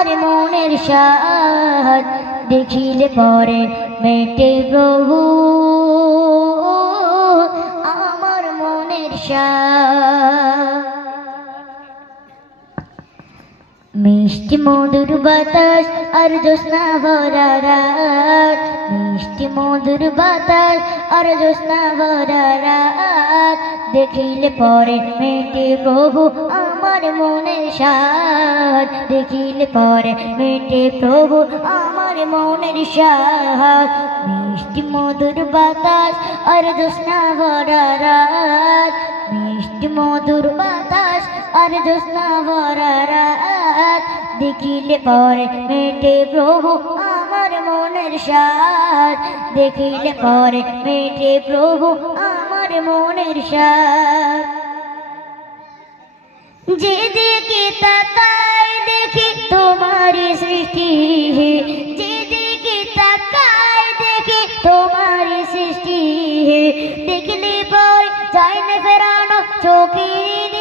আমার মনের স্বাদ দেখিলে পরে মেটে প্রভু আমার মনের স্বাদ। মিষ্টি মধুর বাতাস আর জ্যোৎস্না ভরা রাত, মিষ্টি মধুর বাতাস আর জ্যোৎস্না ভরা রাত দেখিলে পরে মেটে প্রভু আমার মনের স্বাদ, দেখিলে পরে মেটে প্রভু আমার মনের স্বাদ। মিষ্টি মধুর বাতাস আর জ্যোৎস্না ভরা রাত, মিষ্টি মধুর বাতাস আর জ্যোৎস্না ভরা রাত দেখিলে পরে মেটে প্রভু আমার মনের স্বাদ, দেখিলে পরে মেটে প্রভু আমার মনের স্বাদ। যেদিকে তাকাই দেখি তোমারই সৃষ্টি, যেদিকে তাকাই দেখি তোমারই সৃষ্টি, দেখলে পরে চাই না ফেরানো চোখের